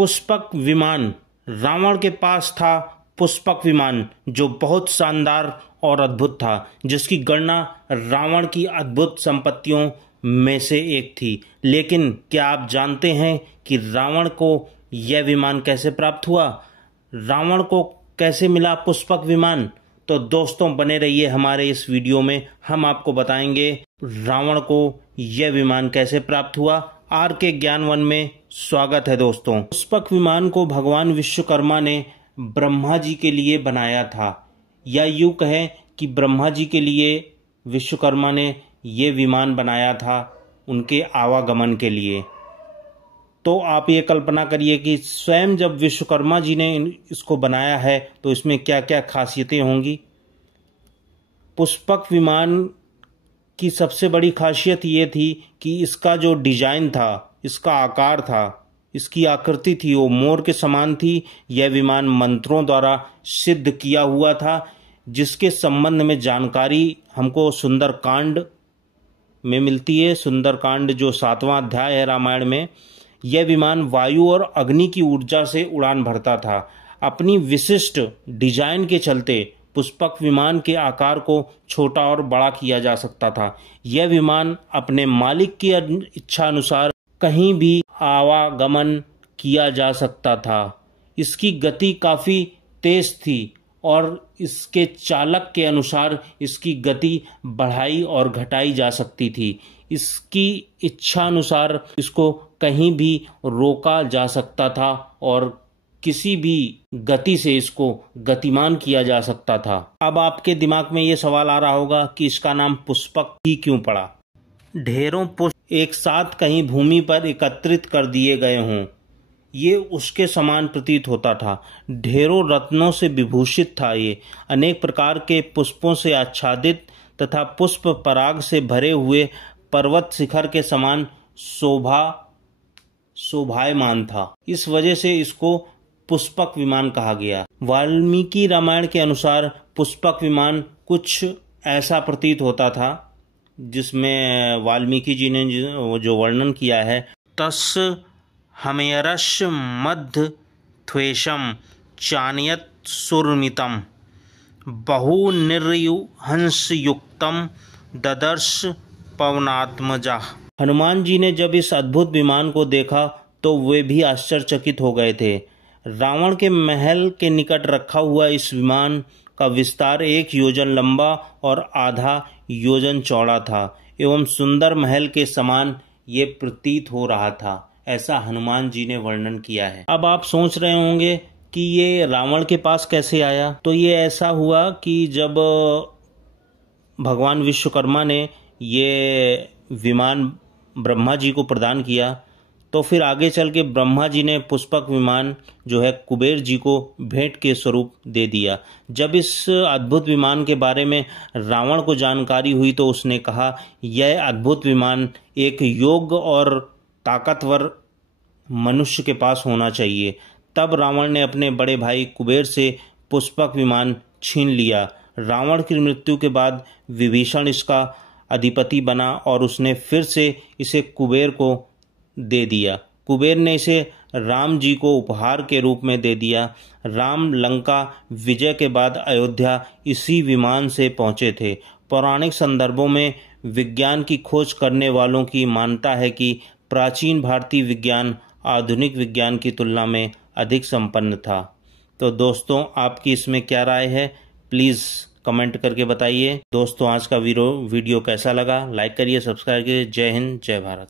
पुष्पक विमान। रावण के पास था पुष्पक विमान जो बहुत शानदार और अद्भुत था, जिसकी गणना रावण की अद्भुत संपत्तियों में से एक थी। लेकिन क्या आप जानते हैं कि रावण को यह विमान कैसे प्राप्त हुआ? रावण को कैसे मिला पुष्पक विमान? तो दोस्तों बने रहिए हमारे इस वीडियो में, हम आपको बताएंगे रावण को यह विमान कैसे प्राप्त हुआ। आर के ज्ञानवन में स्वागत है दोस्तों। पुष्पक विमान को भगवान विश्वकर्मा ने ब्रह्मा जी के लिए बनाया था, या यूं कहें कि ब्रह्मा जी के लिए विश्वकर्मा ने ये विमान बनाया था उनके आवागमन के लिए। तो आप ये कल्पना करिए कि स्वयं जब विश्वकर्मा जी ने इसको बनाया है तो इसमें क्या क्या खासियतें होंगी। पुष्पक विमान की सबसे बड़ी खासियत ये थी कि इसका जो डिजाइन था, इसका आकार था, इसकी आकृति थी, वो मोर के समान थी। यह विमान मंत्रों द्वारा सिद्ध किया हुआ था, जिसके संबंध में जानकारी हमको सुंदरकांड में मिलती है। सुंदरकांड जो 7वां अध्याय है रामायण में। यह विमान वायु और अग्नि की ऊर्जा से उड़ान भरता था। अपनी विशिष्ट डिजाइन के चलते पुष्पक विमान के आकार को छोटा और बड़ा किया जा सकता था। यह विमान अपने मालिक की इच्छा अनुसार कहीं भी आवागमन किया जा सकता था। इसकी गति काफ़ी तेज थी और इसके चालक के अनुसार इसकी गति बढ़ाई और घटाई जा सकती थी। इसकी इच्छा अनुसार इसको कहीं भी रोका जा सकता था और किसी भी गति से इसको गतिमान किया जा सकता था। अब आपके दिमाग में ये सवाल आ रहा होगा कि इसका नाम पुष्पक ही क्यों पड़ा? ढेरों पुष्प एक साथ कहीं भूमि पर एकत्रित कर दिए गए हों, ये उसके समान प्रतीत होता था। ढेरों रत्नों से विभूषित था ये, अनेक प्रकार के पुष्पों से आच्छादित तथा पुष्प पराग से भरे हुए पर्वत शिखर के समान शोभायमान था। इस वजह से इसको पुष्पक विमान कहा गया। वाल्मीकि रामायण के अनुसार पुष्पक विमान कुछ ऐसा प्रतीत होता था, जिसमें वाल्मीकि जी ने जो वर्णन किया है, तस् हमेरश मध्य थ्वेषम चानयत सुरमितम बहु निर्युहंसयुक्तम ददर्श पवनात्मजा। हनुमान जी ने जब इस अद्भुत विमान को देखा तो वे भी आश्चर्यचकित हो गए थे। रावण के महल के निकट रखा हुआ इस विमान का विस्तार 1 योजन लंबा और आधा योजन चौड़ा था एवं सुंदर महल के समान ये प्रतीत हो रहा था। ऐसा हनुमान जी ने वर्णन किया है। अब आप सोच रहे होंगे कि ये रावण के पास कैसे आया? तो ये ऐसा हुआ कि जब भगवान विश्वकर्मा ने ये विमान ब्रह्मा जी को प्रदान किया, तो फिर आगे चल के ब्रह्मा जी ने पुष्पक विमान जो है कुबेर जी को भेंट के स्वरूप दे दिया। जब इस अद्भुत विमान के बारे में रावण को जानकारी हुई तो उसने कहा यह अद्भुत विमान एक योग्य और ताकतवर मनुष्य के पास होना चाहिए। तब रावण ने अपने बड़े भाई कुबेर से पुष्पक विमान छीन लिया। रावण की मृत्यु के बाद विभीषण इसका अधिपति बना और उसने फिर से इसे कुबेर को दे दिया। कुबेर ने इसे राम जी को उपहार के रूप में दे दिया। राम लंका विजय के बाद अयोध्या इसी विमान से पहुंचे थे। पौराणिक संदर्भों में विज्ञान की खोज करने वालों की मान्यता है कि प्राचीन भारतीय विज्ञान आधुनिक विज्ञान की तुलना में अधिक संपन्न था। तो दोस्तों आपकी इसमें क्या राय है, प्लीज़ कमेंट करके बताइए। दोस्तों आज का वीडियो कैसा लगा, लाइक करिए, सब्सक्राइब करिए। जय हिंद, जय भारत।